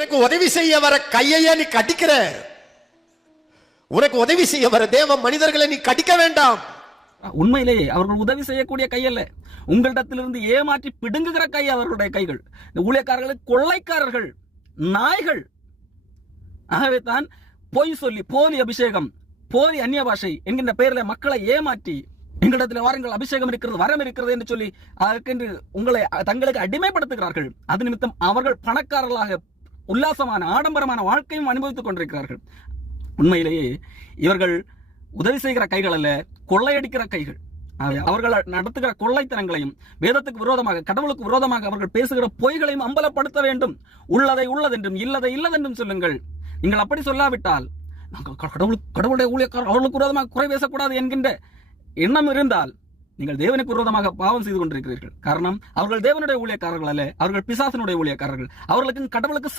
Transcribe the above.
உனக்கு உதவி செய்ய வர கையையே நீ கடிக்கிற. உனக்கு உதவி செய்ய வர தேவ மனிதர்களை நீ கடிக்க வேண்டாம். உண்மையிலேயே அவர்கள் உதவி செய்யக்கூடிய கையல்ல, உங்களிடத்திலிருந்து ஏமாற்றி பிடுங்குகிற கை அவர்களுடைய கைகள். இந்த ஊழியக்காரர்கள் கொள்ளைக்காரர்கள், நாய்கள். ஆகவே தான் பொய் சொல்லி போலி அபிஷேகம், போலி அந்நிய பாஷை என்கின்ற பெயரில் மக்களை ஏமாற்றி எங்களிடத்தில் வாருங்கள், அபிஷேகம் இருக்கிறது, வரம் இருக்கிறது என்று சொல்லி அதற்கென்று உங்களை தங்களுக்கு அடிமைப்படுத்துகிறார்கள். அது நிமித்தம் அவர்கள் பணக்காரர்களாக உல்லாசமான ஆடம்பரமான வாழ்க்கையும் அனுபவித்துக் கொண்டிருக்கிறார்கள். உண்மையிலேயே இவர்கள் உதவி செய்கிற கைகள் அல்ல, கொள்ளையடிக்கிற கைகள். அவர்கள் நடத்துகிற கொள்ளைத்தனங்களையும் வேதத்துக்கு விரோதமாக, கடவுளுக்கு விரோதமாக அவர்கள் பேசுகிற பொய்களையும் அம்பலப்படுத்த வேண்டும். உள்ளதை உள்ளதென்றும் இல்லதை இல்லதென்றும் சொல்லுங்கள். நீங்கள் அப்படி சொல்லாவிட்டால் கடவுளுடைய ஊழியக்காரர் அவர்களுக்கு விரோதமாக குறை பேசக்கூடாது என்கின்ற எண்ணம் இருந்தால் நீங்கள் தேவனுக்கு விரோதமாக பாவம் செய்து கொண்டிருக்கிறீர்கள். காரணம், அவர்கள் தேவனுடைய ஊழியக்காரர்கள் அல்ல, அவர்கள் பிசாசனுடைய ஊழியக்காரர்கள். அவர்களுக்கு கடவுளுக்கு